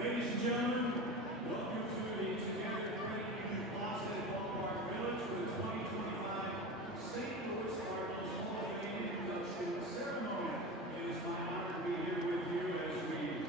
Ladies and gentlemen, welcome to the Together Credit Union Plaza at Ballpark Village for the 2025 St. Louis Cardinals Hall of Fame induction ceremony. It is my honor to be here with you as we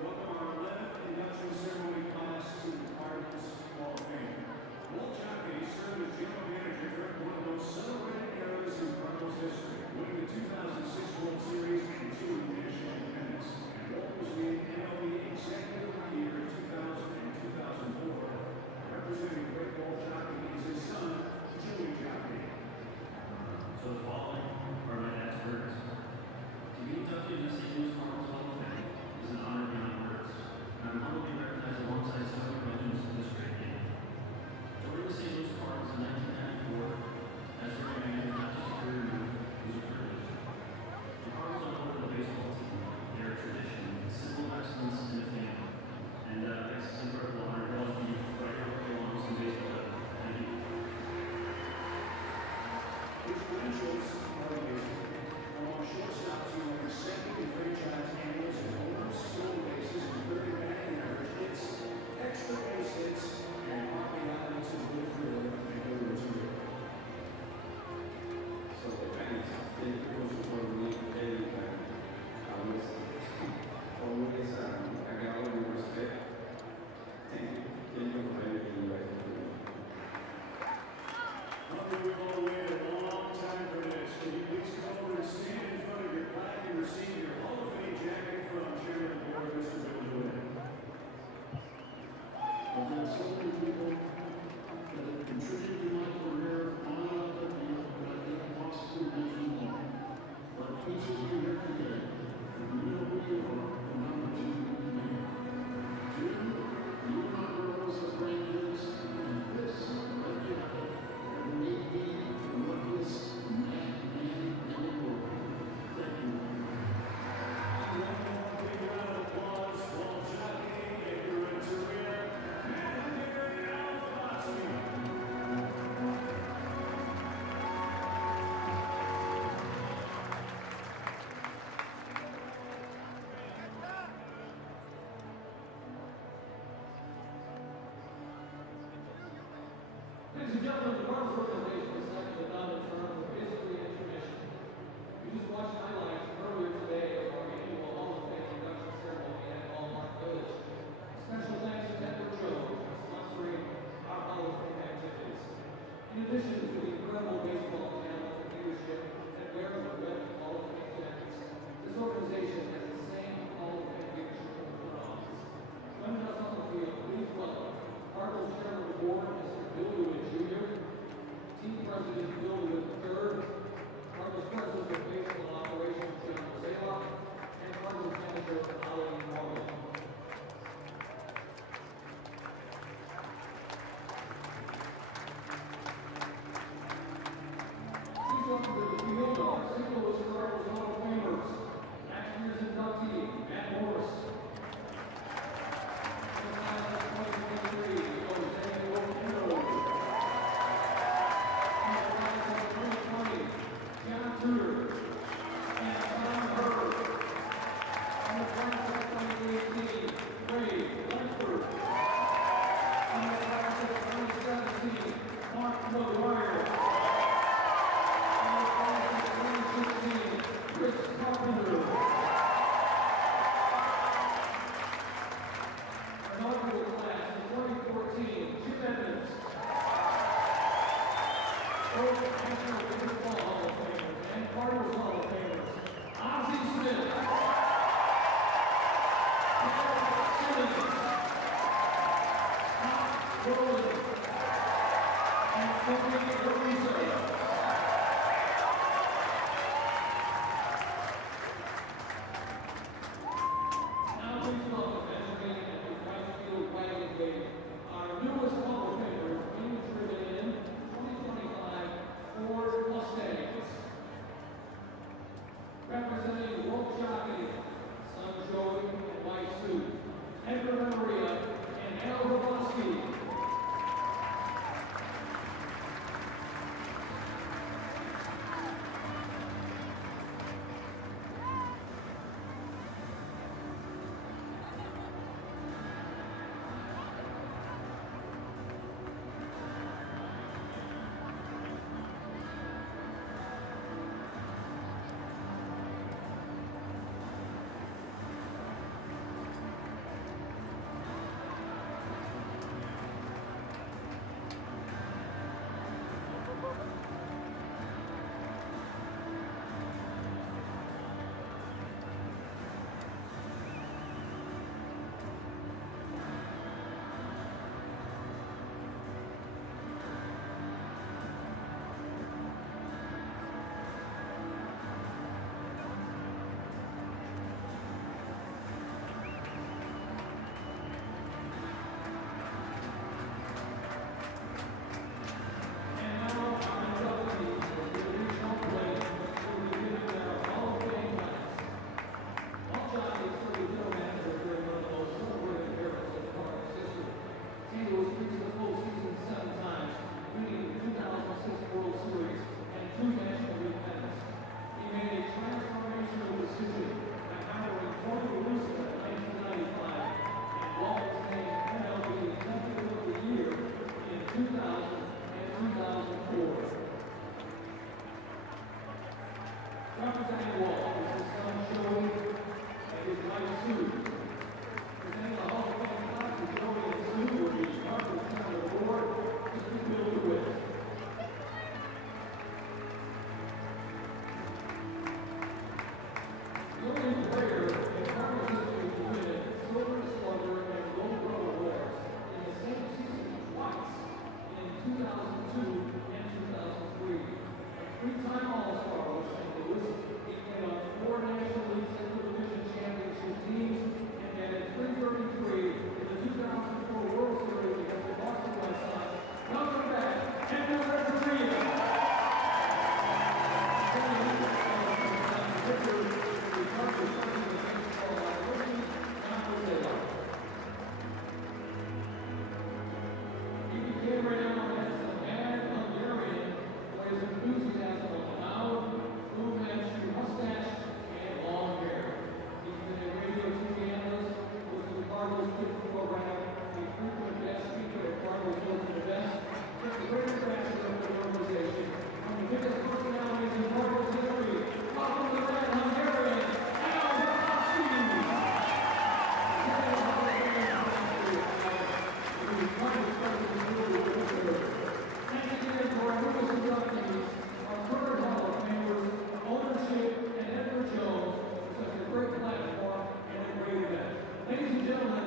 welcome our 11th induction ceremony class to the Cardinals Hall of Fame. Walt Jockey served as general manager during one of the most celebrated eras in Cardinals history, winning the 2006 World Series and 2 national pennants. Walt was named MLB Executive of the Year in 2000 and 2004. Representing great Walt Jockey is his son, Joey Jockey. So the following are my dad's words. To be inducted in the St. Louis Cardinals Hall of Fame is an honor beyond words, and I'm humbled to be recognized alongside several legends in this great game. Joining the St. Louis Cardinals in 1994 as their manager not just a career move, it was a privilege. The Cardinals are more than a baseball team. They're a tradition, simple excellence, and a family. And it's an incredible honor to all of you right here with belongs in baseball. Thank you. His credentials are amazing. From shortstop to over 70 franchise handles and home stolen bases and 30 batting average hits, extra base hits, and partly out to the good field and go to return. So the fans, they also for me, always I got all the respect. Thank you. Thank you for everything you guys are doing. We've all waited a long time for this. Can you please come over and stand in front of your plaque and receive your Hall of Fame jacket from Chairman of the Board, Mr. Bill Lewin? I've got so many people that have contributed to my career on and off the field that I can't possibly mention all. But each of you here today, if you know who you are, and how much you mean to me. Jim, you and I were always the grandkids, and this right here, and made me the luckiest man in the world. Thank you. One more big round of applause for Walt Jockey and your career. And here in Alabama. Ladies and gentlemen, the Cardinals organization decided to adopt a term for basically intermission. We just watched highlights earlier today of our annual Hall of Fame induction ceremony at Ballpark Village. Special thanks to Edward Jones for sponsoring our Hall of Fame activities. In addition to the incredible baseball talent and leadership that wear the red Hall of Fame jackets, this organization has the same Hall of Fame leadership in the front office. Joining us on the field, please welcome Cardinals Chairman of the Board, Mr. Bill Lewin Jr., Team President Bill Lewin III, Cardinals President of Baseball Operations John Zaylock, and Cardinals Manager Ali Morgan. Please welcome to the field our St. Louis Cardinals Hall of Famers, last year's inductee, Matt Morris. 2023, John Tudor and Tom Hurd. On the class of 2018, Ray Lansford. On the class of 2017, Mark McGuire. On the class of 2016, Chris Carpenter. Our inaugural class in 2014, Jim Evans. Both National Baseball Hall of Famers and Cardinals Hall of Famers, Ozzie Smith, Paul Simmons, Scott Rowland, and Tony Carissa. Now please welcome Benjamin and the right field wagon wave, our newest Hall of Famers being driven in 2025 Ford Mustangs. Representing Walt Jockey, son Joey and wife Sue, Edgar Maria, and Al Roboski. 2002 and 2003. A three-time All-Star with St. Louis, he played on 4 National League Central Division Championship teams and batted .333 in the 2004 World Series against the Boston Red Sox. Welcome back, and he became renowned as a mad Hungarian for his enthusiasm of loud, Fu-Manchu mustache and long hair. He's been a radio TV analyst, hosted the Cardinals Kids program, a frequent guest speaker at Cardinals Busch events, just a great ambassador for the organization. One of the biggest personalities in Cardinals history, welcome the mad Hungarian, Al Busch. Ladies and gentlemen,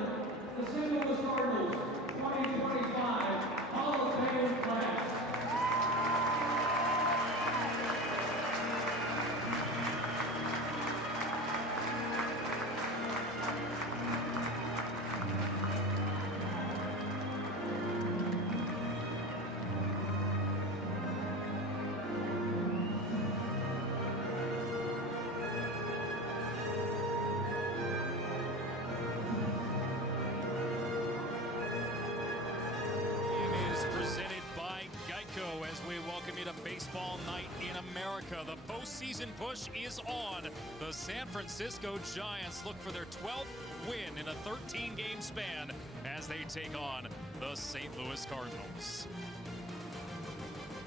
the St. Louis Cardinals 2025 Hall of Fame class. As we welcome you to Baseball Night in America. The postseason push is on. The San Francisco Giants look for their 12th win in a 13-game span as they take on the St. Louis Cardinals.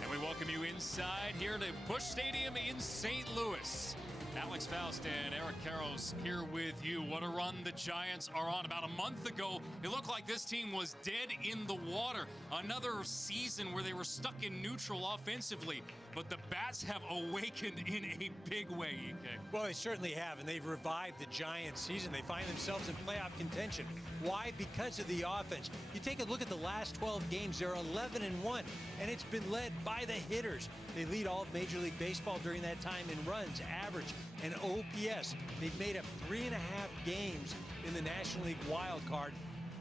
And we welcome you inside here to Busch Stadium in St. Louis. Alex Faust and Eric Karros here with you. What a run the Giants are on. About a month ago, it looked like this team was dead in the water. Another season where they were stuck in neutral offensively. But the bats have awakened in a big way, EK. Well, they certainly have, and they've revived the Giants season. They find themselves in playoff contention. Why? Because of the offense. You take a look at the last 12 games, they're 11-1, and it's been led by the hitters. They lead all of Major League Baseball during that time in runs, average, and OPS. They've made up 3.5 games in the National League wild card,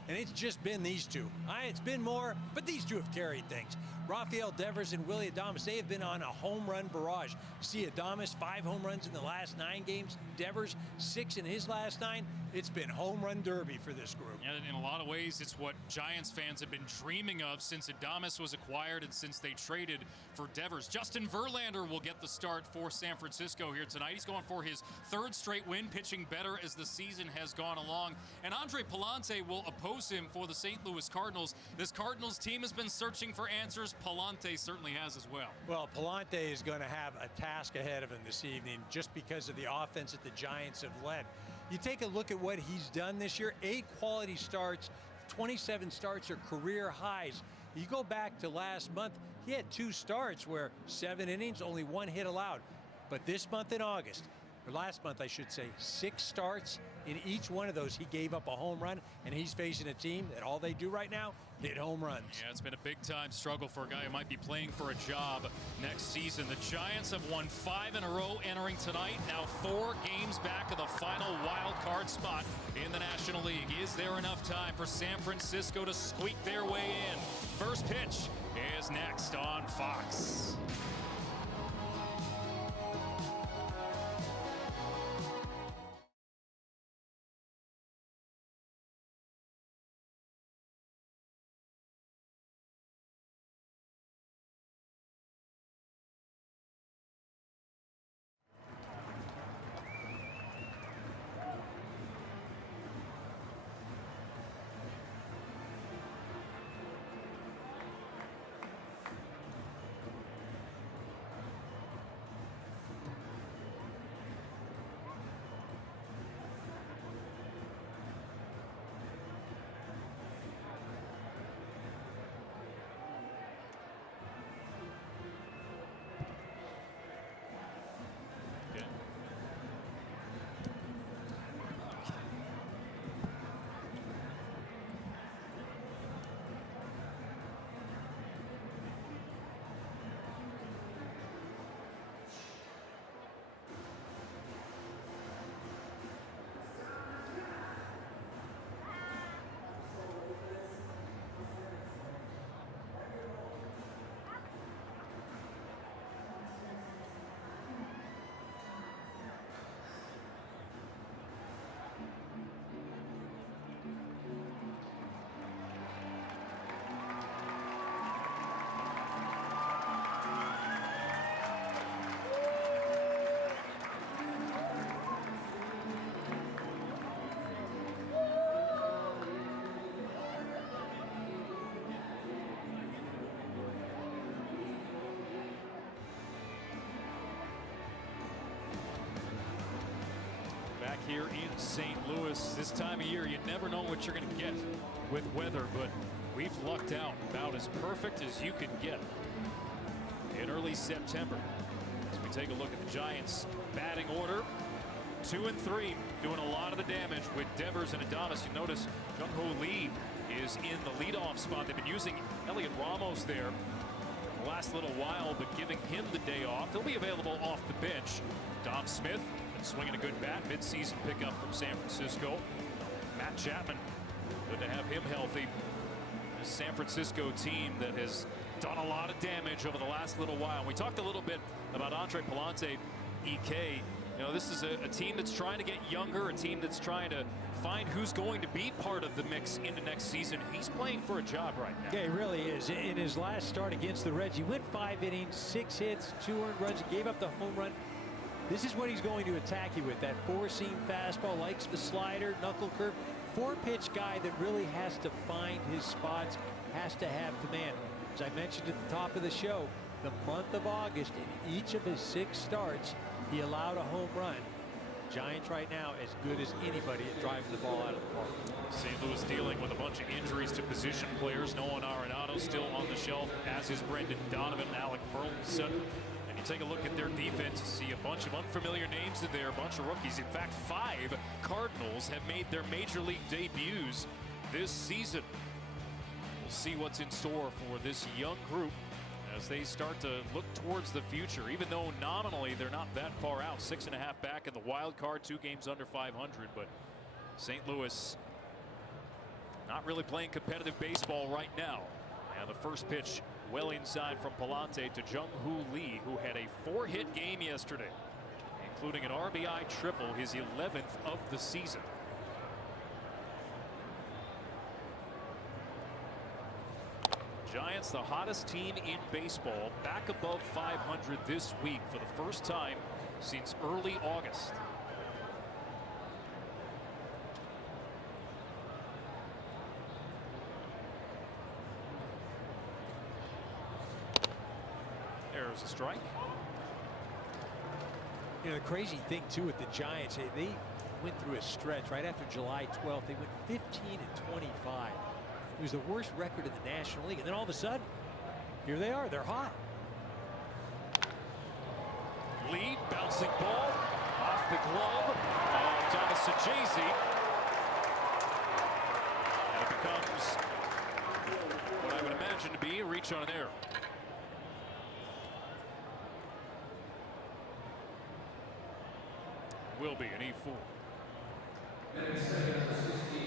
and it's just been these two. It's been more, but these two have carried things. Rafael Devers and Willie Adames, they have been on a home run barrage. See Adames, 5 home runs in the last 9 games. Devers, 6 in his last 9. It's been home run derby for this group. And in a lot of ways, it's what Giants fans have been dreaming of since Adames was acquired and since they traded for Devers. Justin Verlander will get the start for San Francisco here tonight. He's going for his 3rd straight win, pitching better as the season has gone along. And Andre Pallante will oppose him for the St. Louis Cardinals. This Cardinals team has been searching for answers. Pallante certainly has as well. Well, Pallante is going to have a task ahead of him this evening just because of the offense that the Giants have led. You take a look at what he's done this year, 8 quality starts, 27 starts are career highs. You go back to last month, he had 2 starts where 7 innings, only 1 hit allowed. But this month in August, or last month I should say, 6 starts. In each one of those, he gave up a home run, and he's facing a team that all they do right now, hit home runs. Yeah, it's been a big-time struggle for a guy who might be playing for a job next season. The Giants have won 5 in a row entering tonight, now 4 games back of the final wild card spot in the National League. Is there enough time for San Francisco to squeak their way in? First pitch is next on Fox. here in St. Louis. This time of year, you never know what you're going to get with weather, but we've lucked out about as perfect as you can get in early September. As we take a look at the Giants' batting order, 2 and 3, doing a lot of the damage with Devers and Adames. You notice Jung-Ho Lee is in the leadoff spot. They've been using Elliot Ramos there the last little while, but giving him the day off. He'll be available off the bench. Dom Smith been swinging a good bat, midseason pickup from San Francisco. Matt Chapman, good to have him healthy. This San Francisco team that has done a lot of damage over the last little while. We talked a little bit about Andre Palante, EK. You know, this is a team that's trying to get younger, a team that's trying to find who's going to be part of the mix into next season. He's playing for a job right now. Yeah, he really is. In his last start against the Reds, he went 5 innings, 6 hits, 2 earned runs. He gave up the home run. This is what he's going to attack you with. That 4-seam fastball, likes the slider, knuckle curve. 4-pitch guy that really has to find his spots, has to have command. As I mentioned at the top of the show, the month of August, in each of his 6 starts, he allowed a home run. Giants right now as good as anybody at driving the ball out of the park. St. Louis dealing with a bunch of injuries to position players. Nolan Arenado still on the shelf, as is Brendan Donovan, Alec Burleson. And you take a look at their defense, see a bunch of unfamiliar names in there, a bunch of rookies. In fact, 5 Cardinals have made their major league debuts this season. We'll see what's in store for this young group as they start to look towards the future, even though nominally they're not that far out. 6.5 back in the wild card, 2 games under 500. But St. Louis not really playing competitive baseball right now. And the first pitch well inside from Palante to Jung-Ho Lee, who had a 4-hit game yesterday, including an RBI triple, his 11th of the season. Giants, the hottest team in baseball, back above 500 this week for the first time since early August. There's a strike. You know, the crazy thing too with the Giants, they went through a stretch right after July 12th. They went 15 and 25. It was the worst record in the National League, and then all of a sudden, here they are. They're hot. Lead, bouncing ball off the glove of Thomas Sajazi. And it becomes what I would imagine to be a reach on an error. Will be an E4.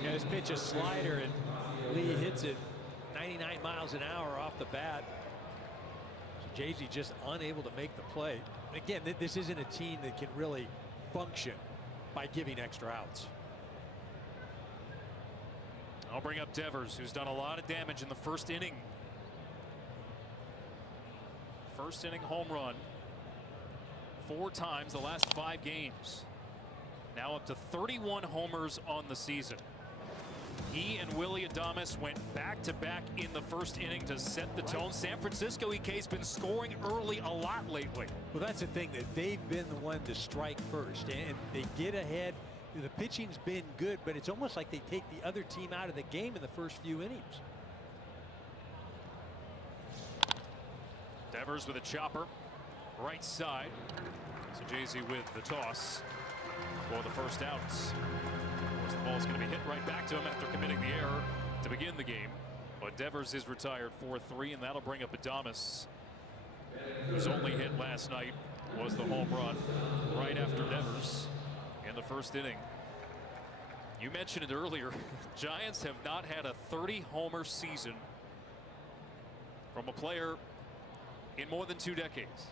Yeah, this pitch is slider, and Lee hits it 99 miles an hour off the bat. So Jay-Z just unable to make the play. Again, this isn't a team that can really function by giving extra outs. I'll bring up Devers, who's done a lot of damage in the first inning. First inning home run 4 times the last 5 games. Now up to 31 homers on the season. He and Willy Adames went back-to-back in the first inning to set the tone. San Francisco, EK's been scoring early a lot lately. Well, that's the thing, that they've been the one to strike first, and they get ahead. The pitching's been good, but it's almost like they take the other team out of the game in the first few innings. Devers with a chopper, right side. So Jay-Z with the toss for the first outs. Of course, the ball's going to be hit right back to him after committing the error to begin the game. But Devers is retired 4-3, and that'll bring up Adames, whose only hit last night was the home run right after Devers in the first inning. You mentioned it earlier. Giants have not had a 30-homer season from a player in more than 2 decades.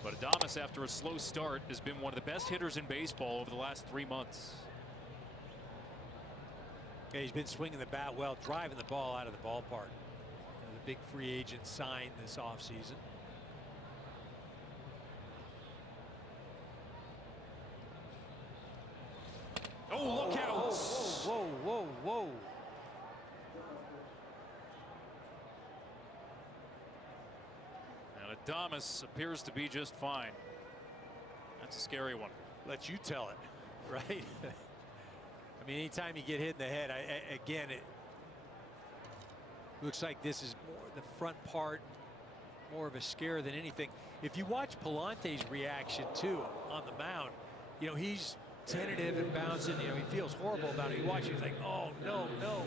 But Adames, after a slow start, has been one of the best hitters in baseball over the last 3 months. Yeah, he's been swinging the bat well, driving the ball out of the ballpark. You know, the big free agent signed this offseason. Oh, look out! Whoa, whoa, whoa, whoa. And Adames appears to be just fine. That's a scary one. Let you tell it, right? I mean, anytime you get hit in the head, again, it looks like this is more the front part, more of a scare than anything. If you watch Palante's reaction too on the mound, you know, he's tentative and bouncing. You know, he feels horrible about it. You watch, he's like, oh no, no.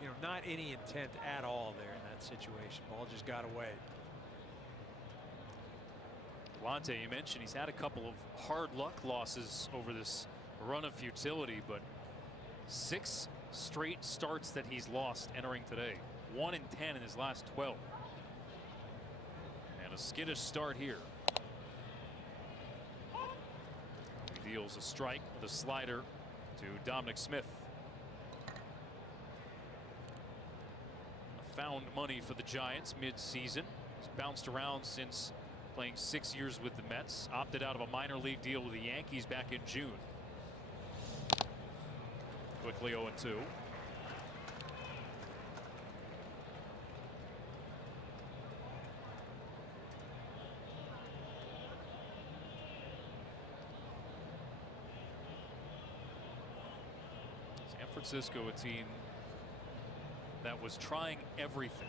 You know, not any intent at all there in that situation. Ball just got away. Lante, you mentioned he's had a couple of hard luck losses over this run of futility, but 6 straight starts that he's lost entering today. 1 in 10 in his last 12. And a skittish start here. He deals a strike with a slider to Dominic Smith. Found money for the Giants mid-season. He's bounced around since playing 6 years with the Mets. Opted out of a minor league deal with the Yankees back in June. Quickly 0-2. San Francisco, a team that was trying everything.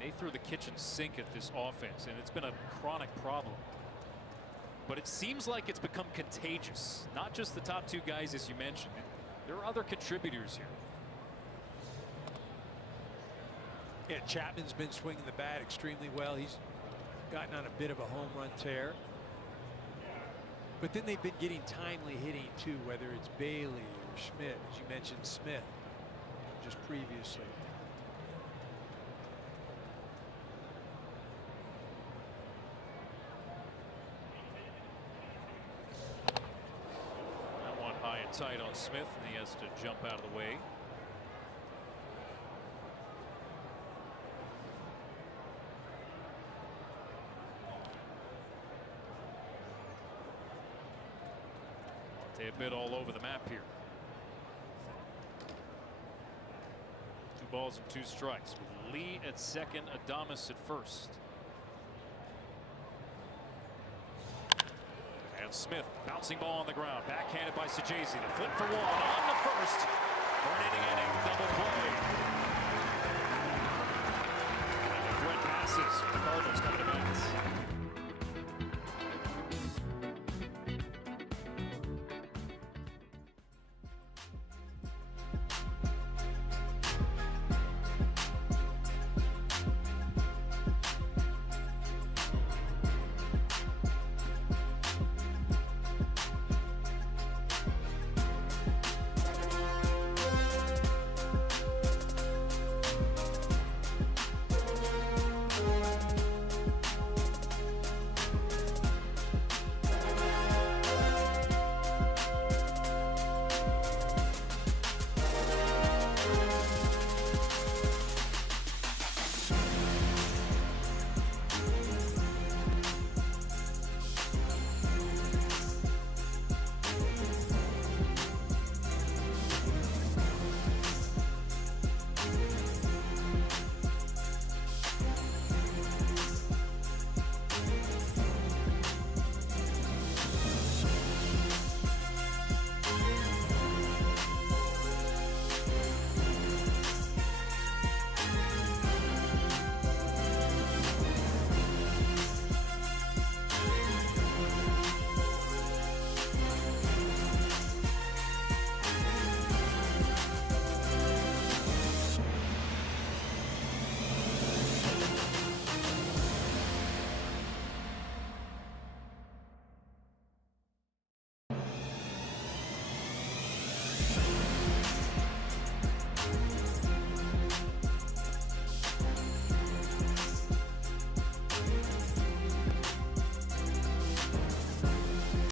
They threw the kitchen sink at this offense, and it's been a chronic problem. But it seems like it's become contagious. Not just the top 2 guys, as you mentioned. There are other contributors here. Yeah, Chapman's been swinging the bat extremely well. He's gotten on a bit of a home run tear. But then they've been getting timely hitting too, whether it's Bailey or Schmidt, as you mentioned Smith just previously. That one high and tight on Smith, and he has to jump out of the way. They a bit all over the map here. 2 balls and 2 strikes with Lee at second, Adames at first. And Smith, bouncing ball on the ground, backhanded by Sajazi. The flip for 1 on the first.